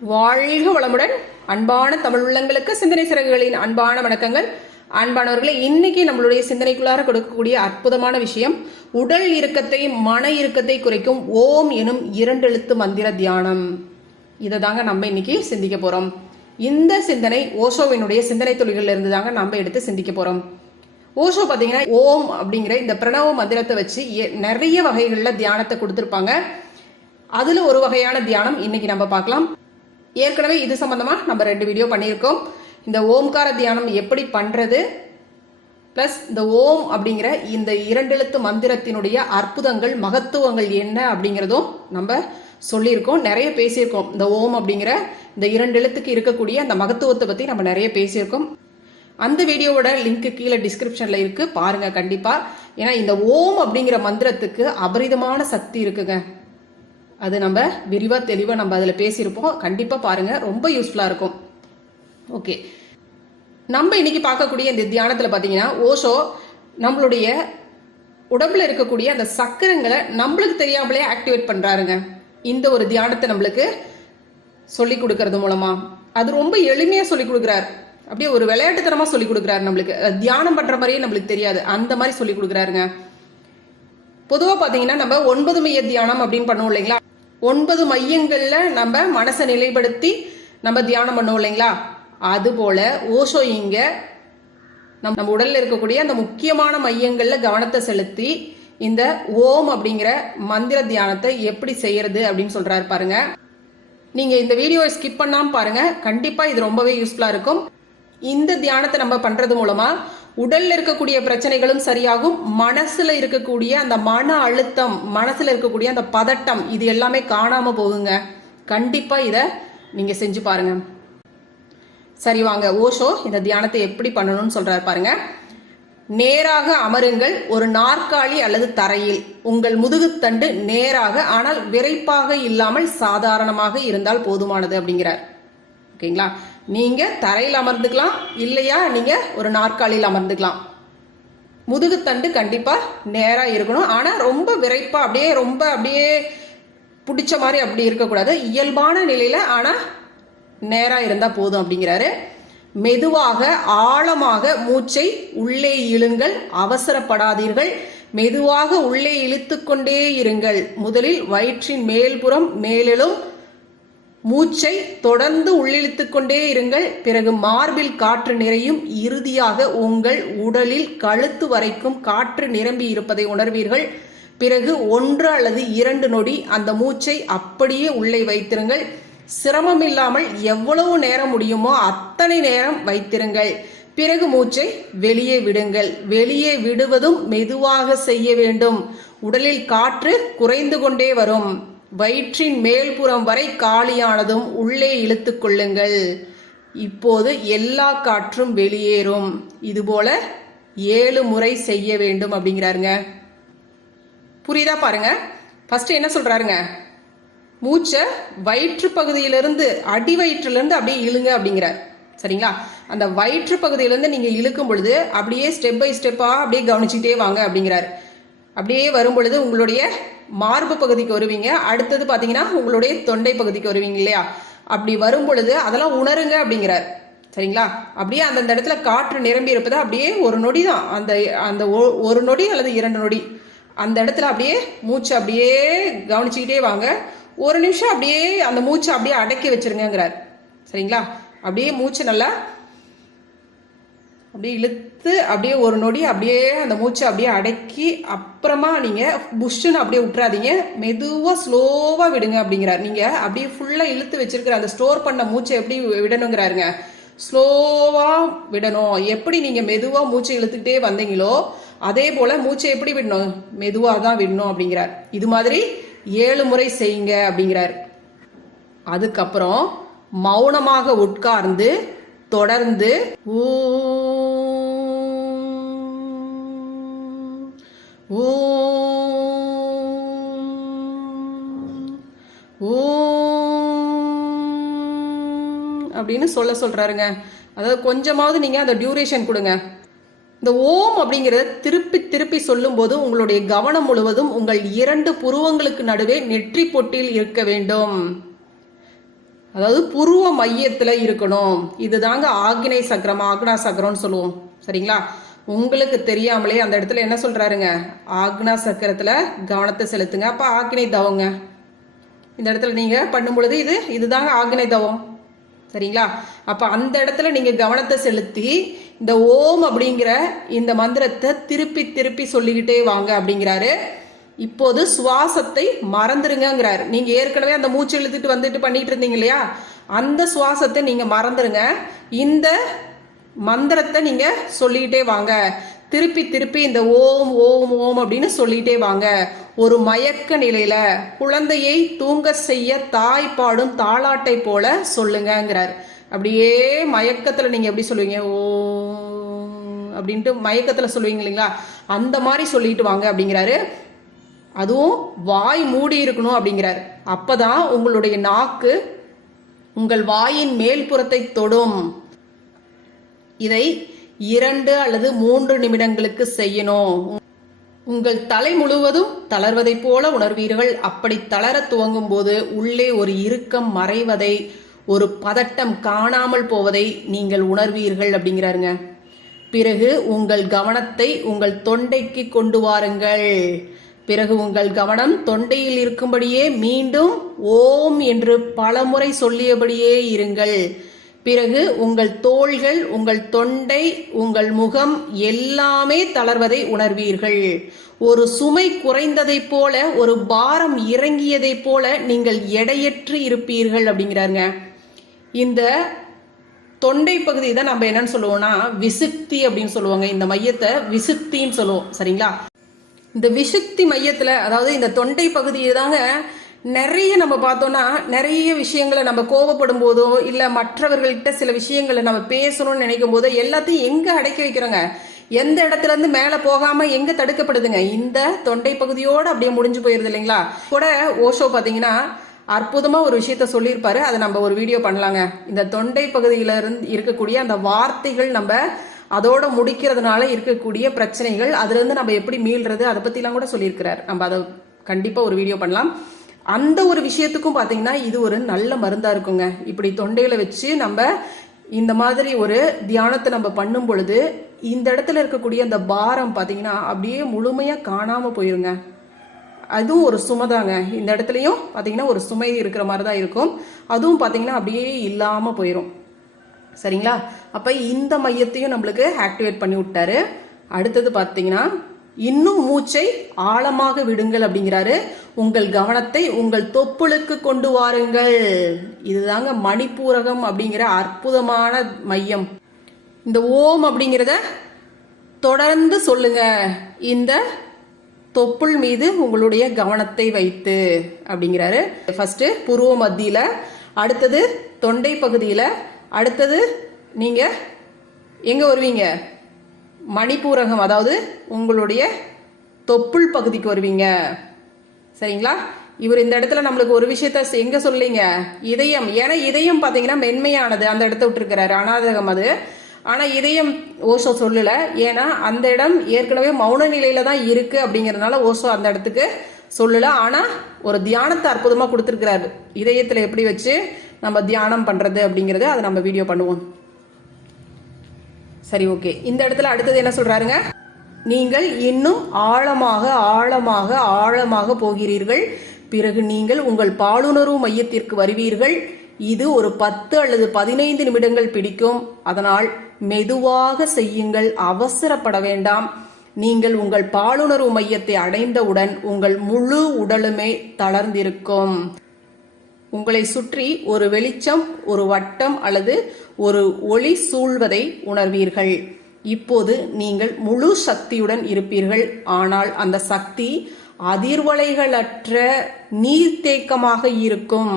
வாழ்க வளமுடன். அன்பான தமிழ் உள்ளங்களுக்கு சிந்தனை சிறகுகளின் அன்பான வணக்கங்கள். அன்பானவர்களே இன்னைக்கு நம்மளுடைய சிந்தனைக்குள்ளார கொடுக்கக்கூடிய அற்புதமான விஷயம் உடல் இறுக்கத்தை மன இறுக்கத்தை குறைக்கும் ஓம் எனும் இரண்டெழுத்து மந்திர தியானம். இதை தாங்க நம்ம இன்னைக்கு சிந்திக்க போறோம். இந்த சிந்தனை ஓஷோவினுடைய சிந்தனை தொழில்கள் இருந்து தாங்க நம்ம எடுத்து சிந்திக்க போறோம். ஓஷோ பார்த்தீங்கன்னா ஓம் அப்படிங்கிற இந்த பிரணவ மந்திரத்தை வச்சு நிறைய வகைகளில் தியானத்தை கொடுத்துருப்பாங்க. அதுல ஒரு வகையான தியானம் இன்னைக்கு நம்ம பார்க்கலாம். ஏற்கனவே இது சம்மந்தமாக நம்ம ரெண்டு வீடியோ பண்ணியிருக்கோம். இந்த ஓம்கார தியானம் எப்படி பண்ணுறது ப்ளஸ் இந்த ஓம் அப்படிங்கிற இந்த இரண்டெழுத்து மந்திரத்தினுடைய அற்புதங்கள் மகத்துவங்கள் என்ன அப்படிங்கிறதும் நம்ம சொல்லியிருக்கோம். நிறைய பேசியிருக்கோம். இந்த ஓம் அப்படிங்கிற இந்த இரண்டு எழுத்துக்கு இருக்கக்கூடிய அந்த மகத்துவத்தை பற்றி நம்ம நிறைய பேசியிருக்கோம். அந்த வீடியோவோட லிங்க் கீழே டிஸ்கிரிப்ஷனில் இருக்குது பாருங்கள் கண்டிப்பாக ஏன்னா இந்த ஓம் அப்படிங்கிற மந்திரத்துக்கு அபரிதமான சக்தி இருக்குங்க. அது நம்ம விரிவாக தெளிவாக நம்ம அதில் பேசியிருப்போம். கண்டிப்பாக பாருங்கள் ரொம்ப யூஸ்ஃபுல்லாக இருக்கும். ஓகே நம்ம இன்னைக்கு பார்க்கக்கூடிய இந்த தியானத்தில் பார்த்தீங்கன்னா ஓஷோ நம்மளுடைய உடம்புல இருக்கக்கூடிய அந்த சக்கரங்களை நம்மளுக்கு தெரியாமலே ஆக்டிவேட் பண்ணுறாருங்க இந்த ஒரு தியானத்தை நம்மளுக்கு சொல்லி கொடுக்கறது மூலமா. அது ரொம்ப எளிமையாக சொல்லி கொடுக்குறாரு. அப்படியே ஒரு விளையாட்டுத்தனமாக சொல்லி கொடுக்குறாரு நம்மளுக்கு. தியானம் பண்ணுற மாதிரியே நம்மளுக்கு தெரியாது. அந்த மாதிரி சொல்லி கொடுக்குறாருங்க. பொதுவாக பார்த்தீங்கன்னா நம்ம ஒன்பது மைய தியானம் அப்படின்னு பண்ணுவோம் இல்லைங்களா? ஒன்பது மையங்களில் நம்ம மனசை நிலைப்படுத்தி நம்ம தியானம் பண்ணுவோம் இல்லைங்களா? அது போல ஓஷோ இங்க நம்ம நம்ம உடலில் இருக்கக்கூடிய அந்த முக்கியமான மையங்களில் கவனத்தை செலுத்தி இந்த ஓம் அப்படிங்கிற மந்திர தியானத்தை எப்படி செய்யறது அப்படின்னு சொல்றாரு பாருங்க. நீங்க இந்த வீடியோவை ஸ்கிப் பண்ணாம பாருங்க. கண்டிப்பா இது ரொம்பவே யூஸ்ஃபுல்லா இருக்கும். இந்த தியானத்தை நம்ம பண்றது மூலமா உடல்ல இருக்கக்கூடிய பிரச்சனைகளும் சரியாகும். மனசுல இருக்கக்கூடிய அந்த மன அழுத்தம் மனசுல இருக்கக்கூடிய அந்த பதட்டம் இது எல்லாமே காணாம போகுங்க. கண்டிப்பா இத நீங்க செஞ்சு பாருங்க. சரி வாங்க. ஓஷோ இந்த தியானத்தை எப்படி பண்ணணும்னு சொல்றாரு பாருங்க. நேராக அமருங்கள். ஒரு நாற்காலி அல்லது தரையில். உங்கள் முதுகுத்தண்டு நேராக ஆனால் விரைப்பாக இல்லாமல் சாதாரணமாக இருந்தால் போதுமானது அப்படிங்கிறார். ஓகேங்களா? நீங்கள் தரையில் அமர்ந்துக்கலாம் இல்லையா? நீங்கள் ஒரு நாற்காலியில் அமர்ந்துக்கலாம். முதுகுத்தண்டு கண்டிப்பாக நேராக இருக்கணும். ஆனால் ரொம்ப விரைப்பாக அப்படியே ரொம்ப அப்படியே பிடிச்ச மாதிரி அப்படி இருக்கக்கூடாது. இயல்பான நிலையில் ஆனால் நேராக இருந்தால் போதும் அப்படிங்கிறாரு. மெதுவாக ஆழமாக மூச்சை உள்ளே இழுங்கள். அவசரப்படாதீர்கள். மெதுவாக உள்ளே இழுத்துக்கொண்டே இருங்கள். முதலில் வயிற்றின் மேல்புறம் மேலெழும். மூச்சை தொடர்ந்து உள்ளிழுத்துக் கொண்டே இருங்கள். பிறகு மார்பில் காற்று நிறையும். இறுதியாக உங்கள் உடலில் கழுத்து வரைக்கும் காற்று நிரம்பி இருப்பதை உணர்வீர்கள். பிறகு ஒன்று அல்லது இரண்டு நொடி அந்த மூச்சை அப்படியே உள்ளே வைத்திருங்கள். சிரமம் இல்லாமல் எவ்வளவு நேரம் முடியுமோ அத்தனை நேரம் வைத்திருங்கள். பிறகு மூச்சை வெளியே விடுங்கள். வெளியே விடுவதும் மெதுவாக செய்ய வேண்டும். உடலில் காற்று குறைந்து கொண்டே வரும். வயிற்றின் மேல்புறம் வரை காலியானதும் உள்ளே இழுத்து கொள்ளுங்கள். இப்போது எல்லா காற்றும் வெளியேறும். இதுபோல ஏழு முறை செய்ய வேண்டும் அப்படிங்கிறாருங்க. புரியுதா பாருங்க. ஃபர்ஸ்ட் என்ன சொல்றாருங்க? மூச்சை வயிற்று பகுதியிலிருந்து அடி வயிற்றுலேருந்து அப்படியே இழுங்க அப்படிங்கிறார். சரிங்களா? அந்த வயிற்று பகுதியிலேருந்து நீங்க இழுக்கும் பொழுது அப்படியே ஸ்டெப் பை ஸ்டெப்பா அப்படியே கவனிச்சுட்டே வாங்க அப்படிங்கிறார். அப்படியே வரும் பொழுது உங்களுடைய மார்பு பகுதிக்கு வருவீங்க. அடுத்தது பார்த்தீங்கன்னா உங்களுடைய தொண்டை பகுதிக்கு வருவீங்க இல்லையா? அப்படி வரும் பொழுது அதெல்லாம் உணருங்க அப்படிங்கிறார். சரிங்களா? அப்படியே அந்தந்த இடத்துல காற்று நிரம்பி இருப்பதை? அப்படியே ஒரு நொடி தான். அந்த அந்த ஒரு நொடி அல்லது இரண்டு நொடி. அந்த இடத்துல அப்படியே மூச்சு அப்படியே கவனிச்சுக்கிட்டே வாங்க. ஒரு நிமிஷம் அப்படியே அந்த மூச்சை அப்படியே அடக்கி வச்சிருங்கிறார் சரிங்களா? அப்படியே மூச்சு நல்லா அப்படியே இழுத்து அப்படியே ஒரு நொடி அப்படியே அந்த மூச்சை அப்படியே அடக்கி அப்புறமா நீங்கள் புஷ்ஷுன்னு அப்படியே விட்டுறாதீங்க. மெதுவாக ஸ்லோவாக விடுங்க அப்படிங்கிறார். நீங்கள் அப்படியே ஃபுல்லாக இழுத்து வச்சிருக்கிற அந்த ஸ்டோர் பண்ண மூச்சை எப்படி விடணுங்கிறாருங்க. ஸ்லோவாக விடணும். எப்படி நீங்கள் மெதுவாக மூச்சை இழுத்துக்கிட்டே வந்தீங்களோ அதே போல் மூச்சை எப்படி விடணும்? மெதுவாக தான் விடணும் அப்படிங்கிறார். இது மாதிரி ஏழு முறை செய்யுங்க அப்படிங்கிறார். அதுக்கப்புறம் மௌனமாக உட்கார்ந்து தொடர்ந்து ஊ ஓம். ஓம் அப்படின்னு சொல்ல சொல்றாருங்க. அதாவது கொஞ்சமாவது நீங்க அந்த டியூரேஷன் கொடுங்க. இந்த ஓம் அப்படிங்கிறத திருப்பி திருப்பி சொல்லும்போது உங்களுடைய கவனம் முழுவதும் உங்கள் இரண்டு புருவங்களுக்கு நடுவே நெற்றி பொட்டியில் இருக்க வேண்டும். அதாவது புருவ மையத்துல இருக்கணும். இதுதாங்க ஆக்னை சக்கரம் ஆக்னா சக்கரம்னு சொல்லுவோம். சரிங்களா? உங்களுக்கு தெரியாமலே அந்த இடத்துல என்ன சொல்றாருங்க? ஆக்னா சக்கரத்துல கவனத்தை செலுத்துங்க. அப்ப ஆக்னை தவங்க. இந்த இடத்துல நீங்க பண்ணும் பொழுது இது இதுதாங்க ஆக்னை தவம். சரிங்களா? அப்ப அந்த இடத்துல நீங்க கவனத்தை செலுத்தி இந்த ஓம் அப்படிங்கிற இந்த மந்திரத்தை திருப்பி திருப்பி சொல்லிக்கிட்டே வாங்க அப்படிங்கிறாரு. இப்போது சுவாசத்தை மறந்துருங்கிறாரு நீங்க ஏற்கனவே அந்த மூச்சு இழுத்துட்டு வந்துட்டு பண்ணிட்டு இருந்தீங்க இல்லையா? அந்த சுவாசத்தை நீங்க மறந்துருங்க. இந்த மந்திரத்தை நீங்க சொல்லிக்கிட்டே வாங்க. திருப்பி திருப்பி இந்த ஓம் ஓம் ஓம் அப்படின்னு சொல்லிட்டே வாங்க. ஒரு மயக்க நிலையில குழந்தையை தூங்க செய்ய தாய் பாடும் தாளாட்டை போல சொல்லுங்கங்கிறார். அப்படியே மயக்கத்துல நீங்க எப்படி சொல்லுவீங்க? ஓ அப்படின்ட்டு மயக்கத்துல சொல்லுவீங்க இல்லைங்களா? அந்த மாதிரி சொல்லிட்டு வாங்க அப்படிங்கிறாரு. அதுவும் வாய் மூடி இருக்கணும் அப்படிங்கிறாரு. அப்பதான் உங்களுடைய நாக்கு உங்கள் வாயின் மேல்புறத்தை தொடும். இதை இரண்டு அல்லது மூன்று நிமிடங்களுக்கு செய்யணும். உங்கள் தலை முழுவதும் தளர்வதைப் போல உணர்வீர்கள். அப்படி தளர துவங்கும் போது உள்ளே ஒரு இறுக்கம் மறைவதை ஒரு பதட்டம் காணாமல் போவதை நீங்கள் உணர்வீர்கள் அப்படிங்கிறாருங்க. பிறகு உங்கள் கவனத்தை உங்கள் தொண்டைக்கு கொண்டு வாருங்கள். பிறகு உங்கள் கவனம் தொண்டையில் இருக்கும்படியே மீண்டும் ஓம் என்று பலமுறை சொல்லியபடியே இருங்கள். பிறகு உங்கள் தோள்கள் உங்கள் தொண்டை உங்கள் முகம் எல்லாமே தளர்வதை உணர்வீர்கள். ஒரு சுமை குறைந்ததைப் போல ஒரு பாரம் இறங்கியதைப் போல நீங்கள் எடையற்று இருப்பீர்கள் அப்படிங்கிறாருங்க. இந்த தொண்டை பகுதி தான் நம்ம என்னன்னு சொல்லுவோம்னா விசுக்தி அப்படின்னு சொல்லுவாங்க. இந்த மையத்தை விசுக்தின்னு சொல்லுவோம். சரிங்களா? இந்த விசுக்தி மையத்தில் அதாவது இந்த தொண்டை பகுதியை தாங்க நிறைய நம்ம பார்த்தோம்னா நிறைய விஷயங்களை நம்ம கோவப்படும் போதோ இல்லை மற்றவர்கள்ட்ட சில விஷயங்களை நம்ம பேசணும்னு நினைக்கும் போதோ எல்லாத்தையும் எங்க அடக்கி வைக்கிறோங்க? எந்த இடத்துல இருந்து மேல போகாம எங்க தடுக்கப்படுதுங்க? இந்த தொண்டை பகுதியோட அப்படியே முடிஞ்சு போயிருது இல்லைங்களா? கூட ஓஷோ பாத்தீங்கன்னா அற்புதமா ஒரு விஷயத்த சொல்லியிருப்பாரு. அதை நம்ம ஒரு வீடியோ பண்ணலாங்க. இந்த தொண்டை பகுதியில இருந்து இருக்கக்கூடிய அந்த வார்த்தைகள் நம்ம அதோட முடிக்கிறதுனால இருக்கக்கூடிய பிரச்சனைகள் அதுல இருந்து நம்ம எப்படி மீள்றது அதை பத்திலாம் கூட சொல்லியிருக்கிறார். நம்ம அதை கண்டிப்பா ஒரு வீடியோ பண்ணலாம். அந்த ஒரு விஷயத்துக்கும் பார்த்தீங்கன்னா இது ஒரு நல்ல மருந்தா இருக்குங்க. இப்படி தொண்டையில வச்சு நம்ம இந்த மாதிரி ஒரு தியானத்தை நம்ம பண்ணும் பொழுது இந்த இடத்துல இருக்கக்கூடிய அந்த பாரம் பார்த்தீங்கன்னா அப்படியே முழுமையாக காணாமல் போயிருங்க. அதுவும் ஒரு சுமைதாங்க. இந்த இடத்துலையும் பார்த்தீங்கன்னா ஒரு சுமை இருக்கிற மாதிரி தான் இருக்கும். அதுவும் பார்த்தீங்கன்னா அப்படியே இல்லாமல் போயிடும் சரிங்களா? அப்போ இந்த மையத்தையும் நம்மளுக்கு ஆக்டிவேட் பண்ணி விட்டாரு. அடுத்தது பார்த்தீங்கன்னா இன்னும் மூச்சை ஆழமாக விடுங்கள் அப்படிங்கிறாரு. உங்கள் கவனத்தை உங்கள் தொப்புளுக்கு கொண்டு வாருங்கள். இதுதாங்க மணிப்பூரகம் அப்படிங்கிற அற்புதமான மையம். இந்த ஓம் அப்படிங்கிறத தொடர்ந்து சொல்லுங்க. இந்த தொப்புள் மீது உங்களுடைய கவனத்தை வைத்து அப்படிங்கிறாரு. ஃபர்ஸ்ட் புருவ மத்தியில அடுத்தது தொண்டை பகுதியில அடுத்தது நீங்க எங்க வருவீங்க? மணிப்பூரகம் அதாவது உங்களுடைய தொப்புள் பகுதிக்கு வருவீங்க. சரிங்களா? இவர் இந்த இடத்துல நம்மளுக்கு ஒரு விஷயத்த எங்க சொல்லீங்க இதயம். ஏன்னா இதயம் பாத்தீங்கன்னா மென்மையானது. அந்த இடத்த விட்டுருக்கிறாரு. அனாதகம் அது. ஆனா இதயம் ஓஷோ சொல்லல. ஏன்னா அந்த இடம் ஏற்கனவே மௌன நிலையில தான் இருக்கு அப்படிங்கறதுனால ஓஷோ அந்த இடத்துக்கு சொல்லல. ஆனா ஒரு தியானத்தை அற்புதமா கொடுத்துருக்கிறாரு. இதயத்துல எப்படி வச்சு நம்ம தியானம் பண்றது அப்படிங்கறது அதை நம்ம வீடியோ பண்ணுவோம். சரி ஓகே. இந்த இடத்துல அடுத்தது என்ன சொல்றாருங்க? நீங்கள் இன்னும் ஆழமாக ஆழமாக ஆழமாக போகிறீர்கள். பிறகு நீங்கள் உங்கள் பாலுணர்வு மையத்திற்கு வருவீர்கள். இது ஒரு பத்து அல்லது பதினைந்து நிமிடங்கள் பிடிக்கும். அதனால் மெதுவாக செய்யுங்கள். அவசரப்பட வேண்டாம். நீங்கள் உங்கள் பாலுணர்வு மையத்தை அடைந்தவுடன் உங்கள் முழு உடலுமே தளர்ந்திருக்கும். உங்களை சுற்றி ஒரு வெளிச்சம் ஒரு வட்டம் அல்லது ஒரு ஒளி சூழ்வதை உணர்வீர்கள். இப்போது நீங்கள் முழு சக்தியுடன் இருப்பீர்கள். ஆனால் அந்த சக்தி அதிர்வலைகளற்ற நீர்த்தேக்கமாக இருக்கும்.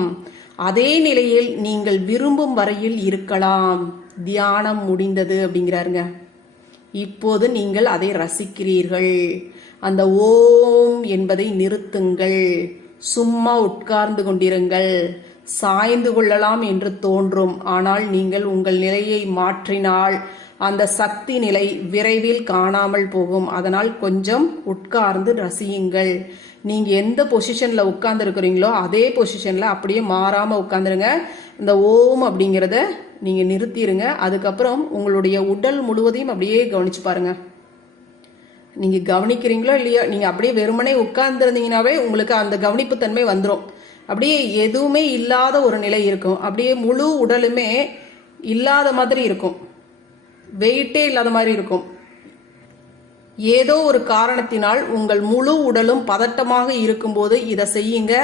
அதே நிலையில் நீங்கள் விரும்பும் வரையில் இருக்கலாம். தியானம் முடிந்தது அப்படிங்கிறாருங்க. இப்போது நீங்கள் அதை ரசிக்கிறீர்கள். அந்த ஓம் என்பதை நிறுத்துங்கள். சும்மா உட்கார்ந்து கொண்டிருங்கள். சாய்ந்து கொள்ளலாம் என்று தோன்றும். ஆனால் நீங்கள் உங்கள் நிலையை மாற்றினால் அந்த சக்தி நிலை விரைவில் காணாமல் போகும். அதனால் கொஞ்சம் உட்கார்ந்து ரசியுங்கள். நீங்க எந்த பொசிஷன்ல உட்கார்ந்துருக்குறீங்களோ அதே பொசிஷன்ல அப்படியே மாறாம உட்காந்துருங்க இந்த ஓம் அப்படிங்கிறத நீங்க நிறுத்திடுங்க அதுக்கப்புறம் உங்களுடைய உடல் முழுவதையும் அப்படியே கவனிச்சு பாருங்க. நீங்க கவனிக்கிறீங்களோ இல்லையோ நீங்க அப்படியே வெறுமனே உட்கார்ந்துருந்தீங்கன்னாவே உங்களுக்கு அந்த கவனிப்பு தன்மை வந்துடும் அப்படியே எதுவுமே இல்லாத ஒரு நிலை இருக்கும். அப்படியே முழு உடலுமே இல்லாத மாதிரி இருக்கும். வெயிட்டே இல்லாத மாதிரி இருக்கும். ஏதோ ஒரு காரணத்தினால் உங்கள் முழு உடலும் பதட்டமாக இருக்கும்போது இதை செய்யுங்க.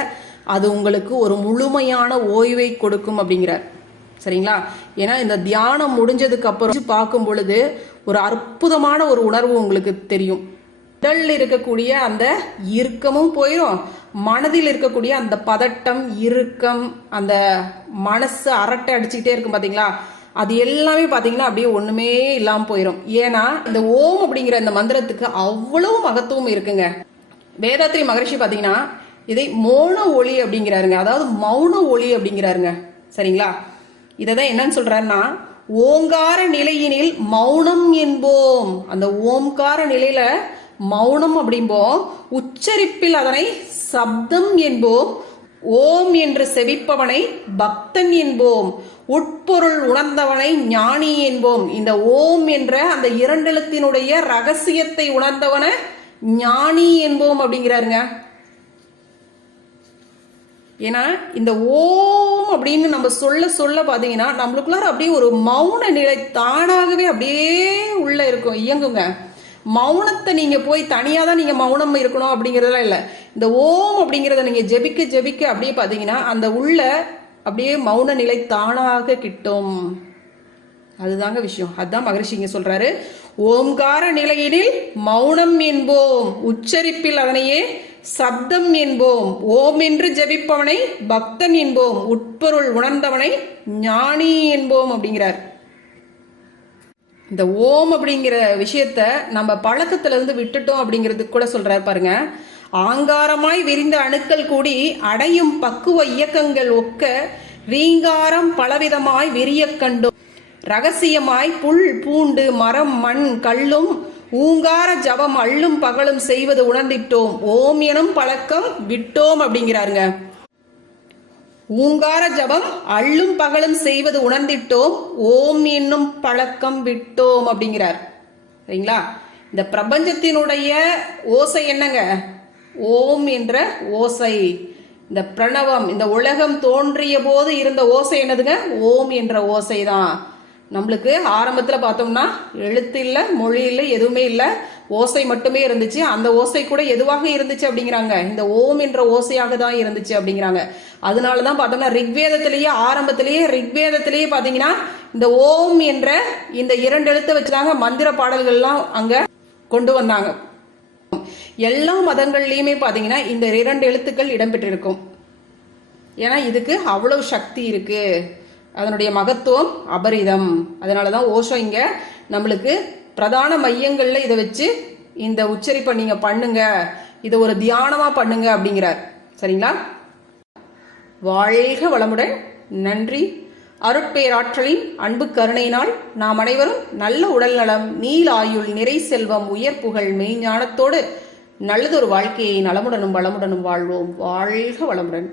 அது உங்களுக்கு ஒரு முழுமையான ஓய்வை கொடுக்கும் அப்படிங்கிறார். சரிங்களா? ஏன்னா இந்த தியானம் முடிஞ்சதுக்கு அப்புறம் பார்க்கும் பொழுது ஒரு அற்புதமான ஒரு உணர்வு உங்களுக்கு தெரியும். உடல்ல இருக்கக்கூடிய அந்த இறுக்கமும் போயிடும் மனதில் இருக்கக்கூடிய அந்த பதட்டம் இறுக்கம் அந்த மனசு அரட்டை அடிச்சுக்கிட்டே இருக்கும் பார்த்தீங்களா அது எல்லாமே பார்த்தீங்கன்னா அப்படியே ஒன்றுமே இல்லாமல் போயிடும் ஏன்னா இந்த ஓம் அப்படிங்கிற இந்த மந்திரத்துக்கு அவ்வளவு மகத்துவம் இருக்குங்க. வேதாத்ரி மகரிஷி பார்த்தீங்கன்னா இதை மௌன ஒளி அப்படிங்கிறாருங்க. அதாவது மௌன ஒளி அப்படிங்கிறாருங்க. சரிங்களா? இதை தான் என்னன்னு சொல்கிறாருன்னா ஓங்கார நிலையினில் மௌனம் என்போம். அந்த ஓம்கார நிலையில மௌனம் அப்படிம்போம். உச்சரிப்பில் அதனை சப்தம் என்போம் ஓம் என்று செவிப்பவனை பக்தன் என்போம் உட்பொருள் உணர்ந்தவனை ஞானி என்போம். இந்த ஓம் என்ற அந்த இரண்டெழுத்தினுடைய ரகசியத்தை உணர்ந்தவனை ஞானி என்போம் அப்படிங்கிறாருங்க. ஏன்னா இந்த ஓம் அப்படின்னு நம்ம சொல்ல சொல்ல பார்த்தீங்கன்னா நம்மளுக்குள்ளார அப்படியே ஒரு மௌன நிலை தானாகவே அப்படியே உள்ள இருக்கும் இயங்குங்க. மௌனத்தை நீங்க போய் தனியாக தான் நீங்க மௌனம் இருக்கணும் அப்படிங்கிறதெல்லாம் இல்லை. இந்த ஓம் அப்படிங்கிறத நீங்க ஜெபிக்க ஜெபிக்க அப்படியே பாத்தீங்கன்னா அந்த உள்ள அப்படியே மௌன நிலை தானாக கிட்டும். அதுதாங்க விஷயம். அதுதான் மகரிஷி இங்க சொல்றாரு. ஓம்கார நிலையினில் மௌனம் என்போம். உச்சரிப்பில் அதனையே சப்தம் என்போம். ஓம் என்று ஜெபிப்பவனை பக்தன் என்போம். உட்பொருள் உணர்ந்தவனை ஞானி என்போம் அப்படிங்கிறார். இந்த ஓம் அப்படிங்கிற விஷயத்த நம்ம பழக்கத்துல இருந்து விட்டுட்டோம் அப்படிங்கிறதுக்கு கூட சொல்றாரு பாருங்க. ஆங்காரமாய் விரிந்த அணுக்கள் கூடி அடையும் பக்குவ இயக்கங்கள் ஒக்க ரீங்காரம் பலவிதமாய் விரிய கண்டோம் ரகசியமாய் புல் பூண்டு மரம் மண் கல்லும் ஊங்கார ஜபம் அள்ளும் பகலும் செய்வது உணர்ந்திட்டோம். ஓம் எனும் பழக்கம் விட்டோம் அப்படிங்கிறாருங்க. ஊங்கார ஜபம் அள்ளும் பகலும் செய்வது உணர்ந்திட்டோம். ஓம் என்னும் பழக்கம் விட்டோம் அப்படிங்கிறார். சரிங்களா? இந்த பிரபஞ்சத்தினுடைய ஓசை என்னங்க? ஓம் என்ற ஓசை. இந்த பிரணவம் இந்த உலகம் தோன்றிய போது இருந்த ஓசை என்னதுங்க? ஓம் என்ற ஓசை தான் நம்மளுக்கு ஆரம்பத்தில் பார்த்தோம்னா எழுத்து இல்லை மொழி இல்லை எதுவுமே இல்லை. ஓசை மட்டுமே இருந்துச்சு. அந்த ஓசை கூட எதுவாக இருந்துச்சு அப்படிங்கிறாங்க? இந்த ஓம் என்ற ஓசையாக தான் இருந்துச்சு அப்படிங்கிறாங்க. அதனால தான் பார்த்தோம்னா ரிக்வேதத்திலேயே ஆரம்பத்திலேயே ரிக்வேதத்திலேயே பார்த்தீங்கன்னா இந்த ஓம் என்ற இந்த இரண்டு எழுத்தை வச்சுதாங்க மந்திர பாடல்கள்லாம் அங்கே கொண்டு வந்தாங்க. எல்லா மதங்கள்லையுமே பார்த்தீங்கன்னா இந்த இரண்டு எழுத்துக்கள் இடம்பெற்றிருக்கும். ஏன்னா இதுக்கு அவ்வளவு சக்தி இருக்கு. அதனுடைய மகத்துவம் அபரிதம். அதனால தான் ஓஷோ இங்க நம்மளுக்கு பிரதான மையங்கள்ல இதை வச்சு இந்த உச்சரிப்பை நீங்க பண்ணுங்க இதை ஒரு தியானமா பண்ணுங்க அப்படிங்கிறார். சரிங்களா? வாழ்க வளமுடன். நன்றி. அருட்பேராற்றலின் அன்பு கருணையினால் நாம் அனைவரும் நல்ல உடல் நலம் நீல் ஆயுள் நிறை செல்வம் உயர் புகழ் மெய்ஞானத்தோடு நல்லதொரு வாழ்க்கையை நலமுடனும் வளமுடனும் வாழ்வோம். வாழ்க வளமுடன்.